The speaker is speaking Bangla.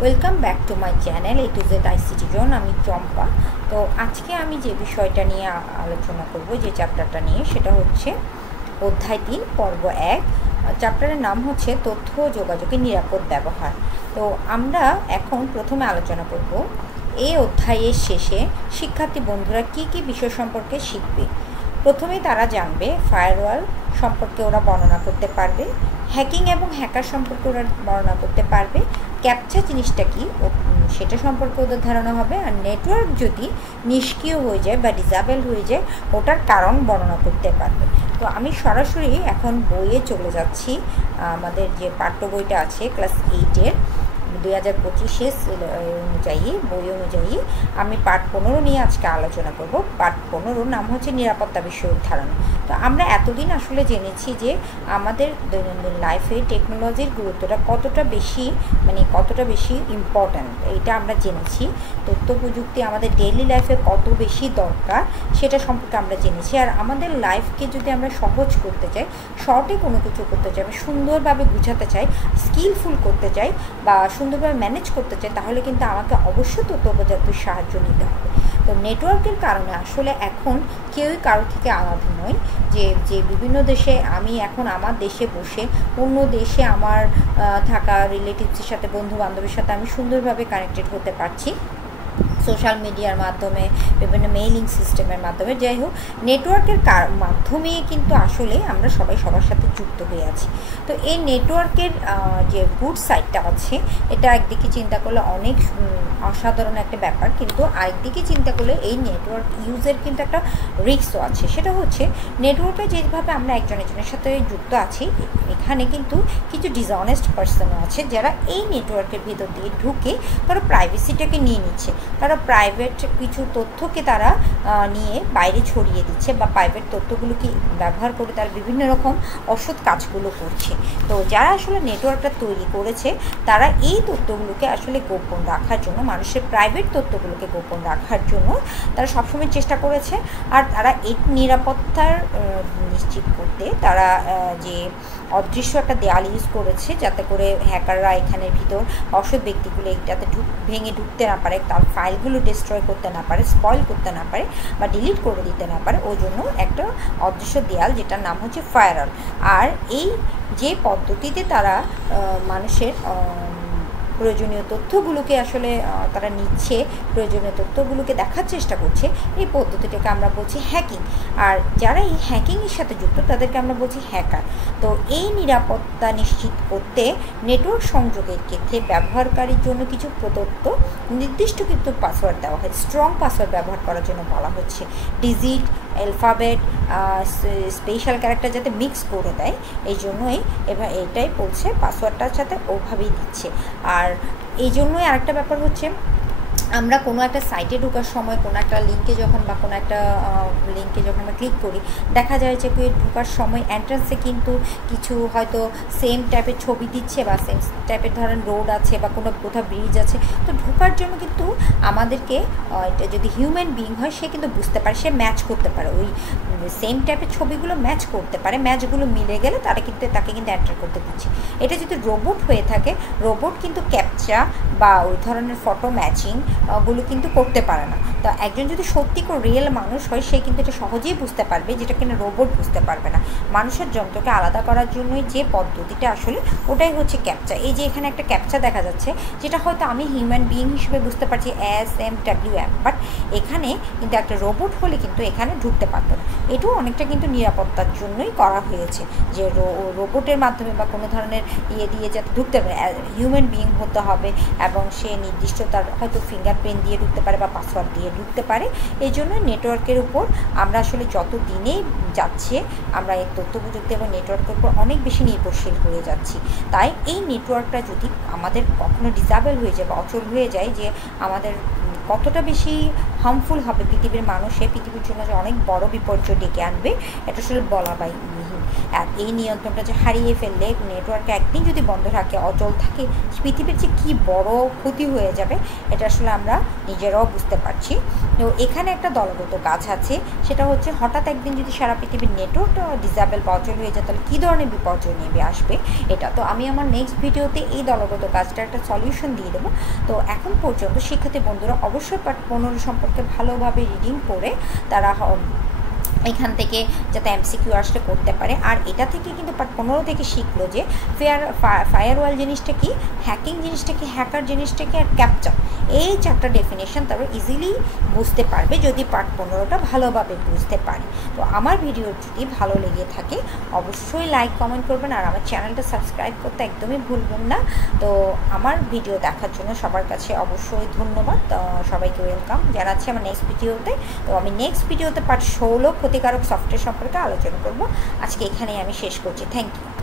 Welcome back to my channel A to Z ICT zone. আমি চম্পা। তো আজকে আমি যে বিষয়টা নিয়ে আলোচনা করব, যে চ্যাপ্টারটা নিয়ে, সেটা হচ্ছে অধ্যায় 3 পর্ব 1। চ্যাপ্টারের নাম হচ্ছে তথ্য ও যোগাযোগের নিরাপদ ব্যবহার। তো আমরা এখন প্রথমে আলোচনা করব এই অধ্যায়ের শেষে শিক্ষার্থী বন্ধুরা কী কী বিষয় সম্পর্কে শিখবে। প্রথমেই তারা জানবে ফায়ারওয়াল সম্পর্কে ওরা বর্ণনা করতে পারবে, হ্যাকিং এবং হ্যাকার সম্পর্কে ওরা বর্ণনা করতে পারবে, ক্যাপচা জিনিসটা কি সেটা সম্পর্কে ওদের ধারণা হবে, আর নেটওয়ার্ক যদি নিষ্ক্রিয় হয়ে যায় বা ডিসেবল হয়ে যায় ওটার কারণ বর্ণনা করতে পারবে। তো আমি সরাসরি এখন বইয়ে চলে যাচ্ছি। আমাদের যে পাঠ্য বইটা আছে ক্লাস 8-এর 2025 অনুযায়ী, বই অনুযায়ী আমি পার্ট 15 নিয়ে আজকে আলোচনা করব। পার্ট 15 নাম হচ্ছে নিরাপত্তা বিষয়ক ধারণা। তো আমরা এতদিন আসলে জেনেছি যে আমাদের দৈনন্দিন লাইফে টেকনোলজির গুরুত্বটা কতটা বেশি ইম্পর্ট্যান্ট, এটা আমরা জেনেছি। তথ্য প্রযুক্তি আমাদের ডেইলি লাইফে কত বেশি দরকার সেটা সম্পর্কে আমরা জেনেছি। আর আমাদের লাইফকে যদি আমরা সহজ করতে চাই, শর্টে কোনো কিছু করতে চাই, সুন্দরভাবে বুঝাতে চাই, স্কিলফুল করতে চাই বা সুন্দরভাবে ম্যানেজ করতে চাই, তাহলে কিন্তু আমাকে অবশ্যই তথ্য প্রযুক্তির সাহায্য নিতে হবে। তো নেটওয়ার্কের কারণে আসলে এখন কেউই কারো থেকে আলাদা নয়। যে বিভিন্ন দেশে, আমি এখন আমার দেশে বসে অন্য দেশে আমার থাকা রিলেটিভসের সাথে, বন্ধু বান্ধবের সাথে আমি সুন্দরভাবে কানেক্টেড হতে পারছি সোশ্যাল মিডিয়ার মাধ্যমে, বিভিন্ন মেইলিং সিস্টেমের মাধ্যমে। যাই হোক, নেটওয়ার্কের মাধ্যমে কিন্তু আসলে আমরা সবাই সবার সাথে যুক্ত হয়ে আছি। তো এই নেটওয়ার্কের যে গুড সাইডটা আছে, এটা একদিকে চিন্তা করলে অনেক অসাধারণ একটা ব্যাপার, কিন্তু আরেকদিকে চিন্তা করলে এই নেটওয়ার্ক ইউজের কিন্তু একটা রিস্কও আছে। সেটা হচ্ছে নেটওয়ার্কে যেভাবে আমরা একজনের সাথে যুক্ত আছি, এখানে কিন্তু কিছু ডিসঅনেস্ট পার্সনও আছে যারা এই নেটওয়ার্কের ভিতর দিয়ে ঢুকে তারা প্রাইভেসিটাকে নিয়ে নিচ্ছে। তারা প্রাইভেট কিছু তথ্যকে তারা নিয়ে বাইরে ছড়িয়ে দিচ্ছে, বা প্রাইভেট তথ্যগুলোকে ব্যবহার করে তারা বিভিন্ন রকম অসৎ কাজগুলো করছে। তো যারা আসলে নেটওয়ার্কটা তৈরি করেছে, তারা এই তথ্যগুলোকে আসলে গোপন রাখার জন্য, মানুষের প্রাইভেট তথ্যগুলোকে গোপন রাখার জন্য তারা সবসময় চেষ্টা করেছে। আর তারা এই নিরাপত্তার নিশ্চিত করতে তারা যে অদৃশ্য একটা দেয়াল ইউজ করেছে, যাতে করে হ্যাকাররা এখানের ভিতর অসৎ ব্যক্তিগুলো এইটাতে ভেঙে ঢুকতে না পারে, তার ফাইলগুলো ডিস্ট্রয় করতে না পারে, স্পয়েল করতে না পারে বা ডিলিট করে দিতে না পারে। ওই জন্য একটা অদৃশ্য দেয়াল, যেটার নাম হচ্ছে ফায়ারওয়াল। আর এই যে পদ্ধতিতে তারা মানুষের প্রয়োজনীয় তথ্যগুলোকে আসলে তারা নিচ্ছে, প্রয়োজনীয় তথ্যগুলোকে দেখার চেষ্টা করছে, এই পদ্ধতিটাকে আমরা বলছি হ্যাকিং। আর যারা এই হ্যাকিংয়ের সাথে যুক্ত তাদেরকে আমরা বলছি হ্যাকার। তো এই নিরাপত্তা নিশ্চিত করতে নেটওয়ার্ক সংযোগের ক্ষেত্রে ব্যবহারকারীর জন্য কিছু প্রদত্ত নির্দিষ্ট কিন্তু পাসওয়ার্ড দেওয়া হয়। স্ট্রং পাসওয়ার্ড ব্যবহার করার জন্য বলা হচ্ছে। ডিজিট, অ্যালফাবেট, স্পেশাল ক্যারেক্টার যাতে মিক্স করে দেয়, এই জন্যই এবার এইটাই বলছে, পাসওয়ার্ডটার সাথে ওভাবেই দিচ্ছে। আর এই জন্যই আরেকটা ব্যাপার হচ্ছে, আমরা কোনো একটা সাইটে ঢোকার সময়, কোনো একটা লিঙ্কে যখন আমরা ক্লিক করি, দেখা যায় যে ঢোকার সময় এন্ট্রান্সে কিন্তু কিছু হয়তো সেম টাইপের ছবি দিচ্ছে, বা সেম টাইপের ধরেন রোড আছে বা কোথাও ব্রিজ আছে। তো ঢোকার জন্য কিন্তু আমাদেরকে, এটা যদি হিউম্যান বিইং হয়, সে কিন্তু বুঝতে পারে, সে ম্যাচ করতে পারে, ওই সেম টাইপের ছবিগুলো ম্যাচ করতে পারে। ম্যাচগুলো মিলে গেলে তাকে কিন্তু এন্টার করতে দিচ্ছে। এটা যদি রোবট হয়ে থাকে, রোবট কিন্তু ক্যাপচা বা ওই ধরনের ফটো ম্যাচিং গুলো কিন্তু করতে পারে না। তো একজন যদি সত্যি করে রিয়েল মানুষ হয়, সে কিন্তু এটা সহজেই বুঝতে পারবে, যেটা কিনা রোবট বুঝতে পারবে না। মানুষের যন্ত্রকে আলাদা করার জন্যই যে পদ্ধতিটা আসলে, ওটাই হচ্ছে ক্যাপচা। এই যে এখানে একটা ক্যাপচা দেখা যাচ্ছে, যেটা হয়তো আমি হিউম্যান বিইং হিসেবে বুঝতে পারছি SMWM, বাট এখানে কিন্তু একটা রোবট হলে কিন্তু এখানে ঢুকতে পারতো না। এটাও অনেকটা কিন্তু নিরাপত্তার জন্যই করা হয়েছে, যে রোবটের মাধ্যমে বা কোনো ধরনের দিয়ে যাতে ঢুকতে পারে, হিউম্যান বিইং হতে হবে, এবং সে নির্দিষ্ট তার হয়তো ফিঙ্গারপ্রিন্ট দিয়ে ঢুকতে পারে বা পাসওয়ার্ড দিয়ে ঢুকতে পারে। এই জন্য নেটওয়ার্কের উপর আমরা আসলে যত দিনেই যাচ্ছে, আমরা এই তথ্য প্রযুক্তি এবং নেটওয়ার্কের উপর অনেক বেশি নির্ভরশীল হয়ে যাচ্ছি। তাই এই নেটওয়ার্কটা যদি আমাদের কখনো ডিসেবল হয়ে যায় বা অচল হয়ে যায়, যে আমাদের কতটা বেশি হার্মফুল হবে পৃথিবীর জন্য, যে অনেক বড় বিপর্যয় ডেকে আনবে, এটা আসলে বলা বাইবিহীন। এই নিয়ন্ত্রণটা যে হারিয়ে ফেললে নেটওয়ার্ক একদিন যদি বন্ধ থাকে, অচল থাকে, পৃথিবীর যে কী বড় ক্ষতি হয়ে যাবে এটা আসলে আমরা নিজেরাও বুঝতে পারছি। তো এখানে একটা দলগত কাজ আছে, সেটা হচ্ছে হঠাৎ একদিন যদি সারা পৃথিবীর নেটওয়ার্কটা ডিসেবল বা অচল হয়ে যায় তাহলে কী ধরনের বিপর্যয় নেমে আসবে এটা। তো আমি আমার নেক্সট ভিডিওতে এই দলগত কাজটা একটা সলিউশন দিয়ে দেবো। তো এখন পর্যন্ত শিক্ষার্থী বন্ধুরা অবশ্যই পার্ট 15 সম্পর্কে ভালোভাবে রিডিং করে তারা এখান থেকে যাতে এমসিকিউ আসলে করতে পারে। আর এটা থেকে কিন্তু পার্ট 15 থেকে শিখলো যে ফায়ারওয়াল জিনিসটা কি, হ্যাকিং জিনিসটা কি, হ্যাকার জিনিসটা কি, আর ক্যাপচার, এই 4টা ডেফিনেশন তারা ইজিলি বুঝতে পারবে যদি পার্ট 15টা ভালোভাবে বুঝতে পারে। তো আমার ভিডিও যদি ভালো লেগে থাকে অবশ্যই লাইক কমেন্ট করবেন, আর আমার চ্যানেলটা সাবস্ক্রাইব করতে একদমই ভুলবেন না। তো আমার ভিডিও দেখার জন্য সবার কাছে অবশ্যই ধন্যবাদ, সবাইকে ওয়েলকাম জানাচ্ছি আমার নেক্সট ভিডিওতে। তো আমি নেক্সট ভিডিওতে পার্ট 16 ক্ষতিকারক সফটওয়্যার সম্পর্কে আলোচনা করব। আজকে এখানেই আমি শেষ করছি। Thank you.